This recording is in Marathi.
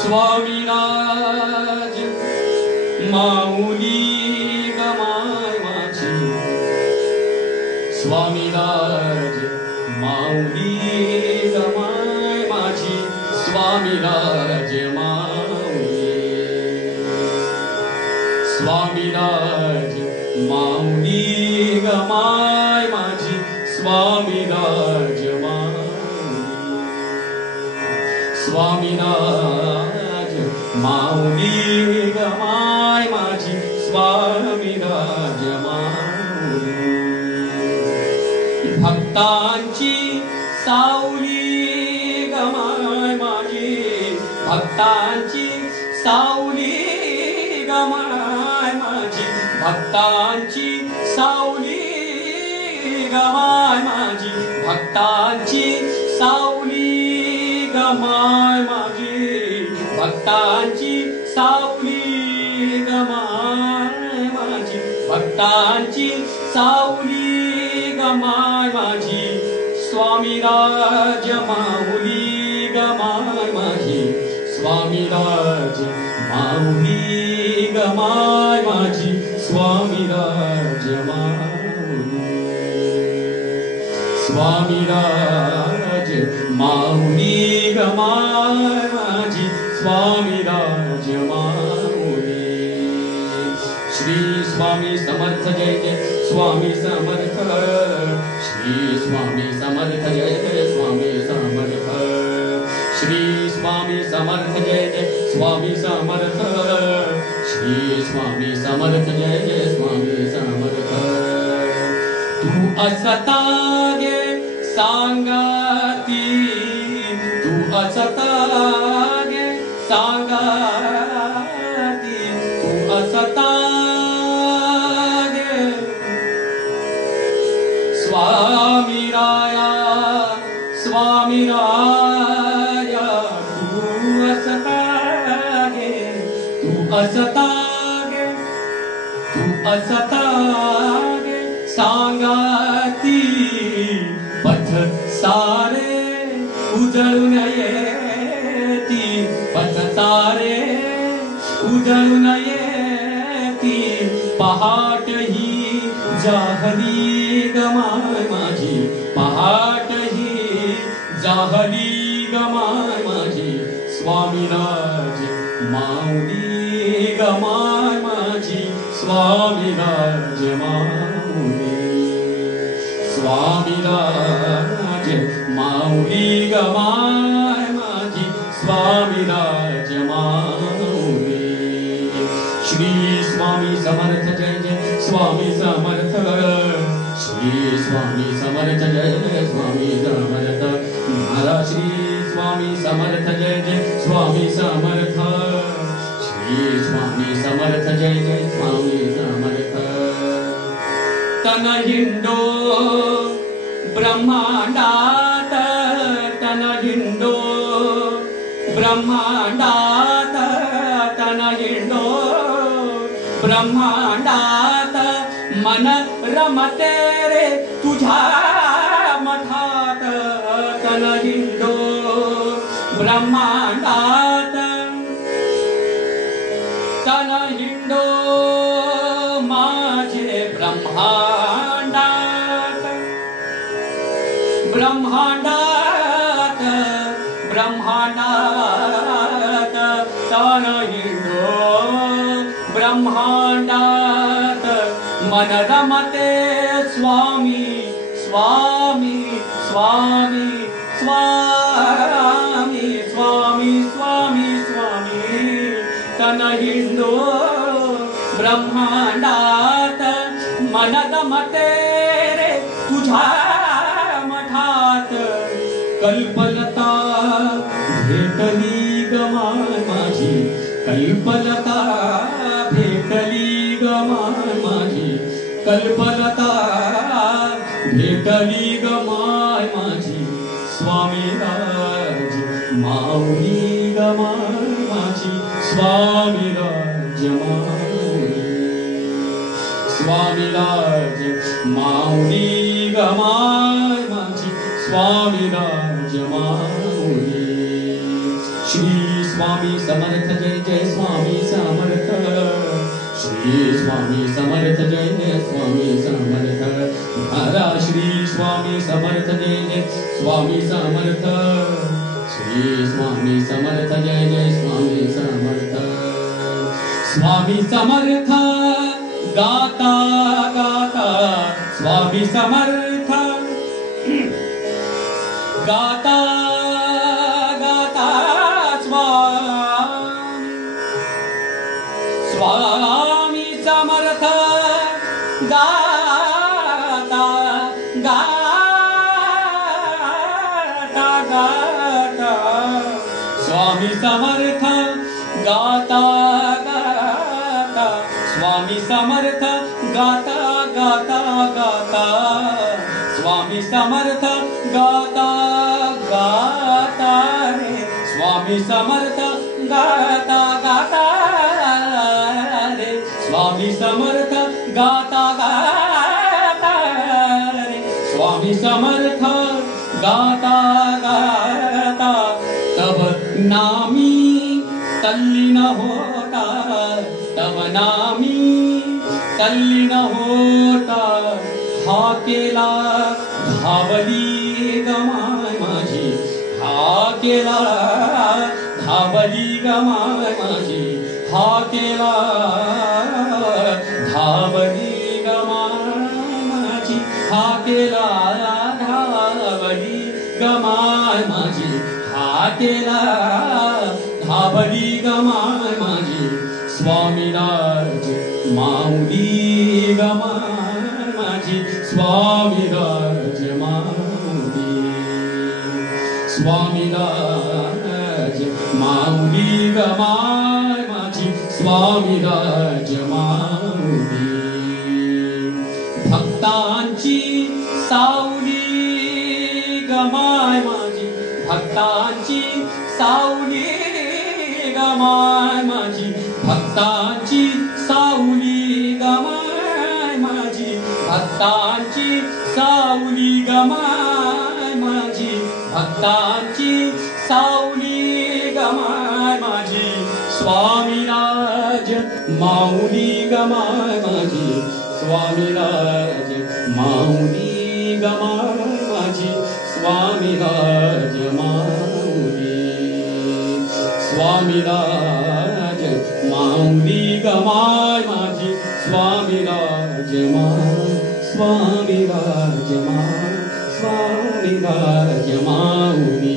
स्वामीराज माऊली गमाय माझी स्वामीराज माऊली गमाय माझी स्वामीराज माऊली स्वामीराज माऊली गमाय माझी स्वामीराज स्वामीराज माऊली गमाय माझी स्वामीराज माऊली भक्तांची सावली गमाय माझी भक्तांची सावली गमाय माझी भक्तांची सावली गमाय माझी भक्तांची सावली गमाय माझी भक्तांची सावली गमाय माझी भक्तांची सावली गमाय माझी स्वामीराज माऊली गमाय माझी स्वामीराज माऊली गमाय माझी स्वामीराज माऊली स्वामीराज माऊली गमाय माझी स्वामीराज माऊली श्री स्वामी समर्थ जय जय स्वामी समर्थ श्री स्वामी समर्थ जय जय स्वामी समर्थ श्री स्वामी समर्थ जय जय स्वामी समर्थ श्री स्वामी समर्थ जय जय स्वामी समर्थ तू असता गे सांगाती तू असता गे सांगाती तू असता गे स्वामी राया स्वामी राया तू असता गे तू असता गे तू असता गे सांगाती पथ सारे उजळून येती पथ सारे उजळून येती पहाट ही जाहली गमाय माझी पहाट ही जाहली गमाय माझी स्वामीराज माऊली गमाय माझी स्वामीराज माऊली स्वामीराज माऊली गमाय माझी स्वामीराज माऊली श्री स्वामी समर्थ जय जय स्वामी समर्थ श्री स्वामी समर्थ जय जय स्वामी समर्थ महाराज श्री स्वामी समर्थ जय जय स्वामी समर्थ श्री स्वामी समर्थ जय जय स्वामी समर्थ तन हिंडो ब्रह्मांडात तन हिंडो ब्रह्मांडात तन हिंडो ब्रह्मांडात मन रमते रे तुझ्या मठात तन हिंडो ब्रह्मांडात तन हिंडो माझे ब्रह्मांडात ब्रह्मांडात ब्रह्मांडात तन हिंडो ब्रह्मांडात मन रमते स्वामी स्वामी स्वामी स्वामी स्वामी स्वामी स्वामी तन हिंडो ब्रह्मांडात मन रमते रे तुझ्या मठात कल्पलता भेटली गमाय माझी कल्पलता भेटली गमाय माझी कल्पलता भेटली गमाय माझी स्वामीराज माऊली गमाय माझी स्वामीराज माऊली स्वामीराज माऊली गमाय माझी स्वामीराज माऊली श्री स्वामी समर्थ जय जय स्वामी समर्थ श्री स्वामी समर्थ जय जय स्वामी समर्थ हरा श्री स्वामी समर्थ जय जय स्वामी समर्थ श्री स्वामी समर्थ जय जय स्वामी समर्थ स्वामी समर्थ गाता गाता स्वामी समर्थ गाता गाता स्वामी समर्थ गाता गाता गाता स्वामी समर्थ गाता गाता स्वामी समर्थ गाता गाता गाता स्वामी समर्थ गाता गाता रे स्वामी समर्थ गाता गाता रे स्वामी समर्थ गाता गाता रे स्वामी समर्थ गाता गाता तब नामी तल्लीन होता तब नामी तल्लीन होता हा केला धावली गमाय माझी हा केला धावली गमाय माझी हा केला धावली गमाय माझी हा केला धावली गमाय माझी हा केला धावली गमाय माझी स्वामीराज माऊली गमाय माझी स्वामीराज माऊली स्वामीराज माऊली गमाय माझी स्वामीराज माऊली भक्तांची सावली गमाय माझी भक्तांची सावली गमाय माझी भक्तांची सावली गमाय माझी भक्तांची सावली गमाय माझी भक्तांची सावली गमाय माझी स्वामीराज माऊली गमाय माझी स्वामीराज माऊली गमाय माझी स्वामीराज माऊली स्वामीराज माऊली गमाय माझी स्वामीराज स्वामीराज स्वामीराज माऊली